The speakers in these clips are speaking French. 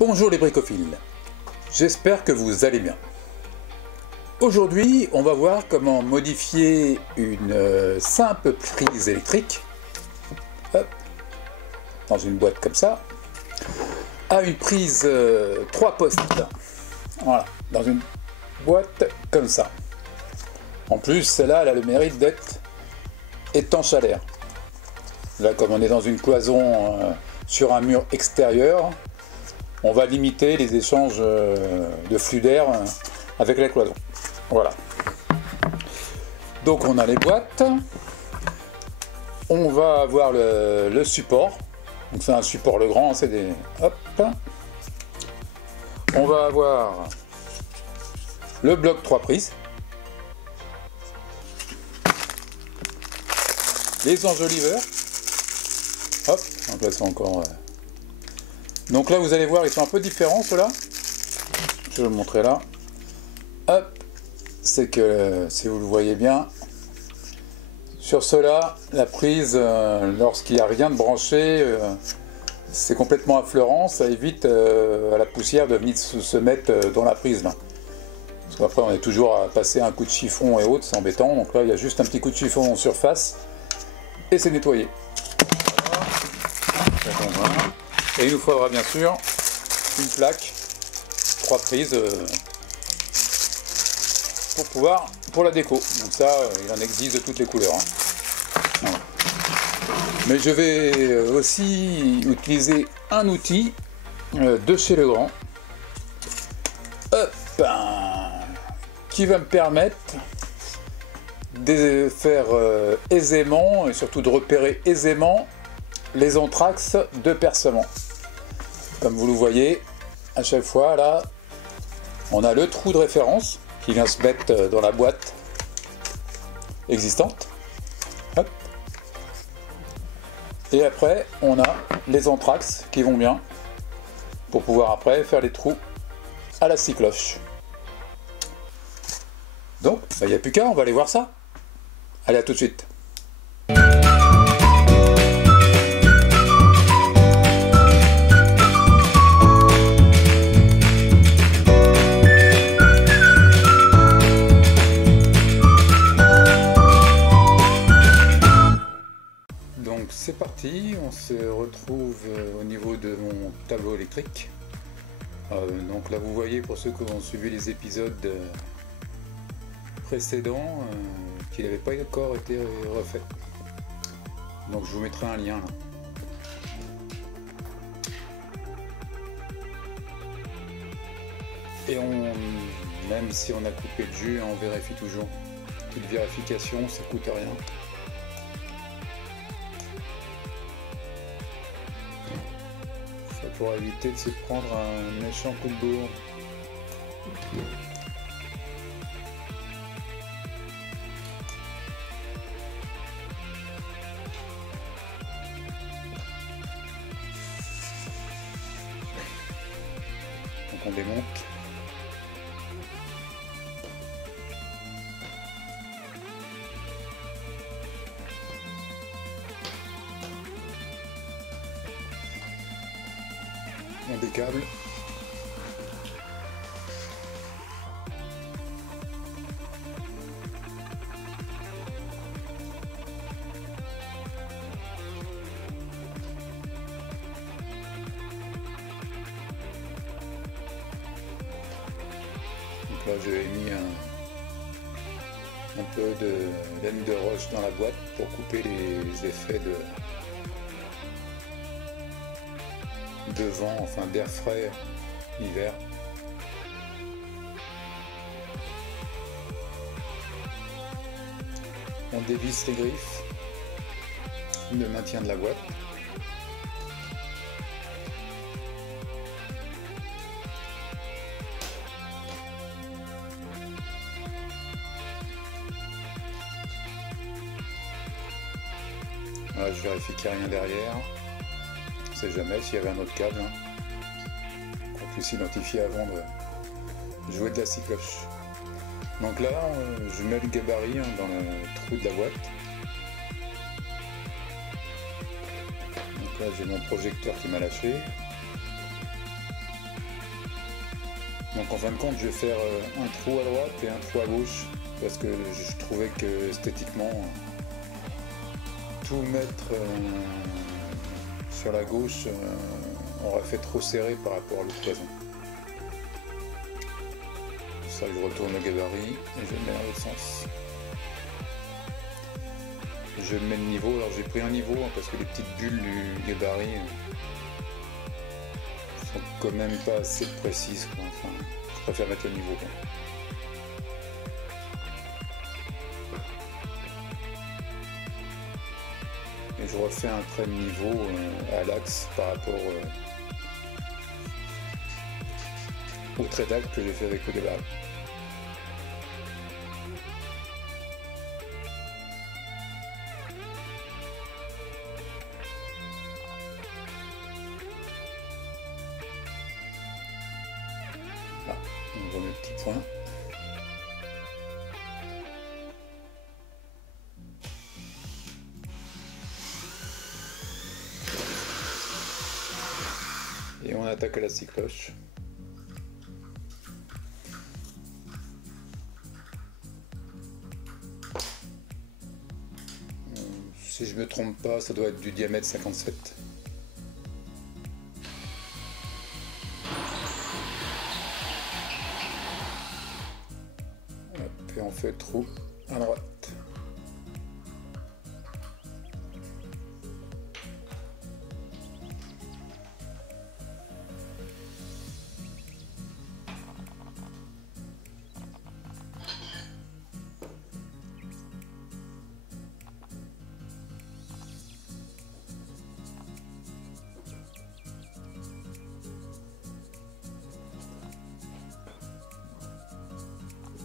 Bonjour les bricophiles, j'espère que vous allez bien. Aujourd'hui, on va voir comment modifier une simple prise électrique, hop, dans une boîte comme ça, à une prise 3 postes, voilà, dans une boîte comme ça. En plus, celle-là, elle a le mérite d'être étanche à l'air. Là, comme on est dans une cloison sur un mur extérieur, on va limiter les échanges de flux d'air avec la cloison. Voilà. Donc on a les boîtes. On va avoir le support. Donc c'est un support Legrand, c'est des... Hop. On va avoir le bloc 3 prises. Les enjoliveurs. Hop, donc là c'est encore... Donc là vous allez voir, ils sont un peu différents ceux-là. Je vais vous montrer là. Hop, c'est que si vous le voyez bien, sur ceux-là, la prise, lorsqu'il n'y a rien de branché, c'est complètement affleurant, ça évite à la poussière de venir se mettre dans la prise là. Parce qu'après on est toujours à passer un coup de chiffon et autres, c'est embêtant. Donc là il y a juste un petit coup de chiffon en surface et c'est nettoyé. Voilà. Et il nous faudra bien sûr une plaque, 3 prises pour la déco. Donc ça, il en existe de toutes les couleurs. Voilà. Mais je vais aussi utiliser un outil de chez Legrand qui va me permettre de faire aisément et surtout de repérer aisément les entraxes de percement. Comme vous le voyez, à chaque fois là, on a le trou de référence qui vient se mettre dans la boîte existante. Hop. Et après, on a les entraxes qui vont bien pour pouvoir après faire les trous à la scie cloche. Donc, il n'y a plus qu'à, on va aller voir ça. Allez, à tout de suite. C'est parti, on se retrouve au niveau de mon tableau électrique. Donc là vous voyez, pour ceux qui ont suivi les épisodes précédents, qu'il n'avait pas encore été refait. Donc je vous mettrai un lien là. Et même si on a coupé le jus, on vérifie toujours. Toute vérification, ça coûte rien. Pour éviter de se prendre un méchant coup de bourre. Donc on démonte. Des câbles. Donc là j'ai mis un peu de laine de roche dans la boîte pour couper les effets de vent, enfin d'air frais l'hiver. On dévisse les griffes de maintien de la boîte. Voilà, je vérifie qu'il n'y a rien derrière. On ne sait jamais s'il y avait un autre câble qu'on puisse identifier avant de jouer de la scie cloche. Donc là, je mets le gabarit dans le trou de la boîte. Donc là, j'ai mon projecteur qui m'a lâché. Donc en fin de compte, je vais faire un trou à droite et un trou à gauche, parce que je trouvais que esthétiquement, tout mettre sur la gauche aurait fait trop serré par rapport à l'autre cloison. Ça, je retourne le gabarit et je le mets dans l'autre sens. Je mets le niveau, alors j'ai pris un niveau hein, parce que les petites bulles du gabarit sont quand même pas assez précises, quoi. Enfin, je préfère mettre le niveau, quoi. Et je refais un trait de niveau à l'axe par rapport au trait d'axe que j'ai fait avec le gabarit. Là, on remet le petit point. Et on attaque à la scie cloche. Si je me trompe pas, ça doit être du diamètre 57. Hop, et on fait le trou à droite.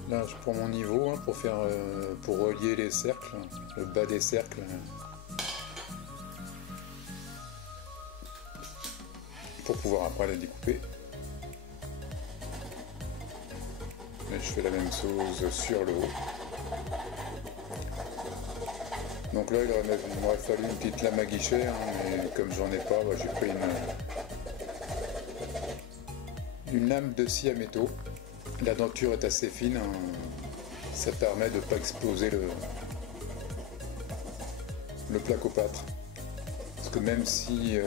Là, je prends mon niveau hein, pour relier les cercles, le bas des cercles. Pour pouvoir après les découper. Et je fais la même chose sur le haut. Donc là, il m'aurait fallu une petite lame à guichet, hein, et comme j'en ai pas, bah, j'ai pris une lame de scie à métaux. La denture est assez fine, hein, ça permet de ne pas exploser le plaque-au-pâtre. Parce que même si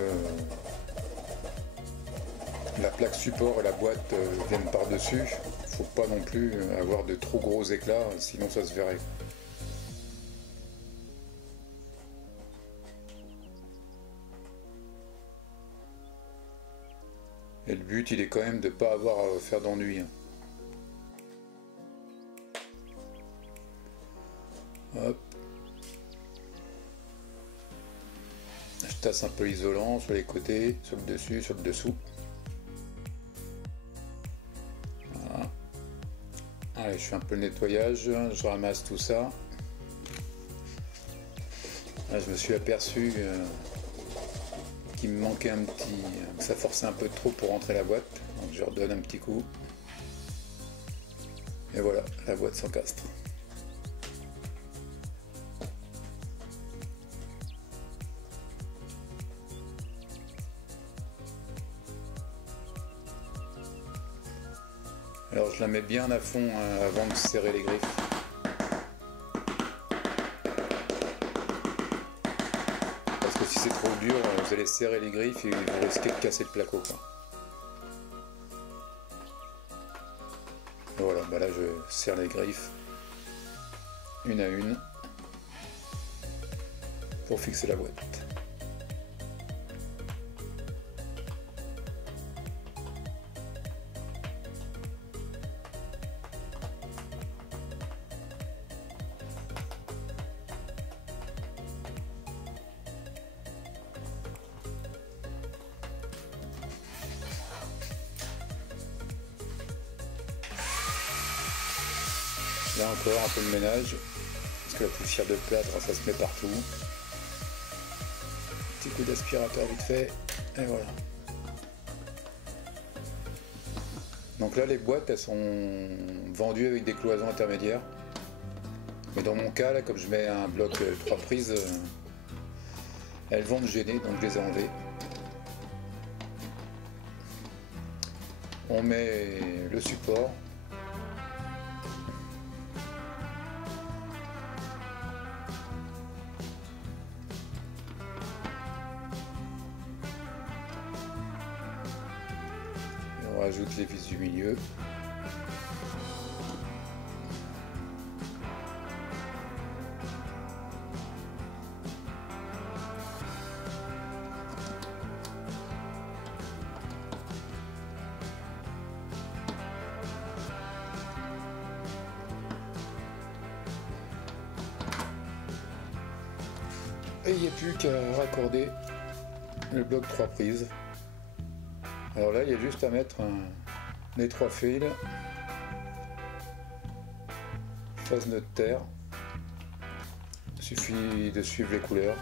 la plaque support et la boîte viennent par-dessus, il ne faut pas non plus avoir de trop gros éclats, sinon ça se verrait. Et le but, il est quand même de ne pas avoir à faire d'ennui. Hein. Hop. Je tasse un peu l'isolant sur les côtés, sur le dessus, sur le dessous. Voilà. Allez, je fais un peu le nettoyage, je ramasse tout ça. Là, je me suis aperçu qu'il me manquait un petit... que ça forçait un peu trop pour rentrer la boîte. Donc je redonne un petit coup. Et voilà, la boîte s'encastre. Alors je la mets bien à fond avant de serrer les griffes. Parce que si c'est trop dur, vous allez serrer les griffes et vous risquez de casser le placo, quoi. Et voilà, bah là je serre les griffes une à une pour fixer la boîte. Là encore un peu de ménage, parce que la poussière de plâtre ça se met partout. Petit coup d'aspirateur vite fait, et voilà. Donc là les boîtes elles sont vendues avec des cloisons intermédiaires. Mais dans mon cas là, comme je mets un bloc 3 prises, elles vont me gêner, donc je les ai enlevées. On met le support. Et on rajoute les vis du milieu. Et il n'y a plus qu'à raccorder le bloc 3 prises. Alors là, il y a juste à mettre les 3 fils, phase neutre terre. Il suffit de suivre les couleurs.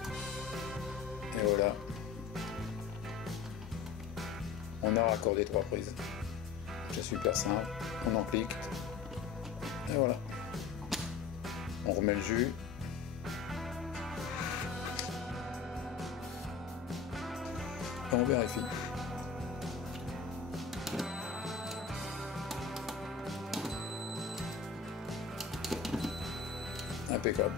Et voilà. On a raccordé 3 prises. C'est super simple. On en clique. Et voilà. On remet le jus. Et on vérifie. Impeccable.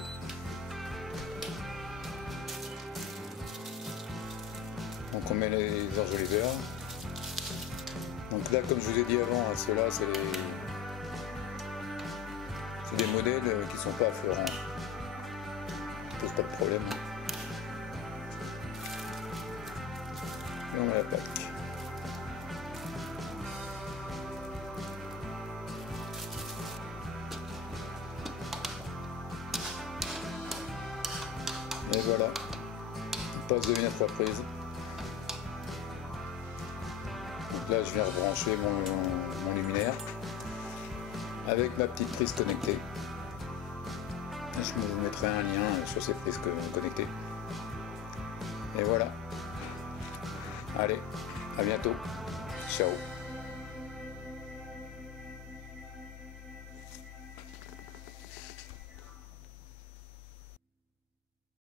Donc on met les enjoliveurs. Donc là, comme je vous ai dit avant, ceux-là c'est des modèles qui sont pas affleurants. Ça pose pas de problème. Et on met la plaque. Et voilà, on passe de 3 prises. Donc là je viens rebrancher mon luminaire avec ma petite prise connectée. Et je vous mettrai un lien sur ces prises connectées. Et voilà. Allez, à bientôt. Ciao.